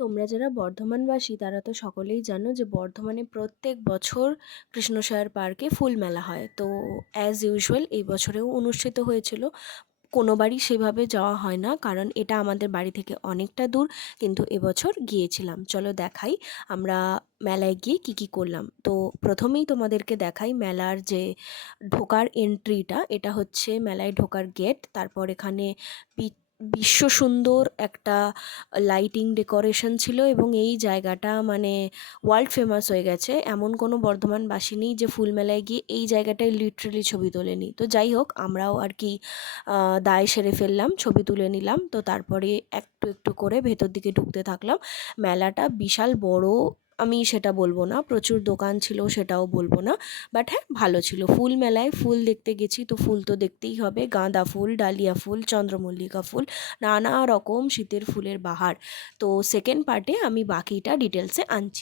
তোমরা যারা বর্ধমানবাসী তারা তো সকলেই জানো যে বর্ধমানে প্রত্যেক বছর কৃষ্ণসায়র পার্কে ফুল মেলা হয়। তো অ্যাজ ইউজুয়াল এই বছরেও অনুষ্ঠিত হয়েছিল। কোনোবারই সেভাবে যাওয়া হয় না, কারণ এটা আমাদের বাড়ি থেকে অনেকটা দূর। কিন্তু এবছর গিয়েছিলাম। চলো দেখাই আমরা মেলায় গিয়ে কি কি করলাম। তো প্রথমেই তোমাদেরকে দেখাই মেলার যে ঢোকার এন্ট্রিটা। এটা হচ্ছে মেলায় ঢোকার গেট। তারপর এখানে বিশ্ব সুন্দর একটা লাইটিং ডেকোরেশন ছিল, এবং এই জায়গাটা মানে ওয়ার্ল্ড ফেমাস হয়ে গেছে। এমন কোনো বর্ধমানবাসী নেই যে ফুল মেলায় গিয়ে এই জায়গাটায় লিটারেলি ছবি তোলেনি। তো যাই হোক, আমরাও আর কি দায় সেরে ফেললাম, ছবি তুলে নিলাম। তো তারপরে একটু একটু করে ভেতর দিকে ঢুকতে থাকলাম। মেলাটা বিশাল বড় আমি সেটা বলবো না, প্রচুর দোকান ছিল সেটাও বলবো না, বাট হ্যাঁ ভালো ছিল। ফুল মেলায় ফুল দেখতে গেছি তো ফুল তো দেখতেই হবে। গাঁদা ফুল, ডালিয়া ফুল, চন্দ্রমল্লিকা ফুল, নানা রকম শীতের ফুলের বাহার। তো সেকেন্ড পার্টে আমি বাকিটা ডিটেলসে আনছি।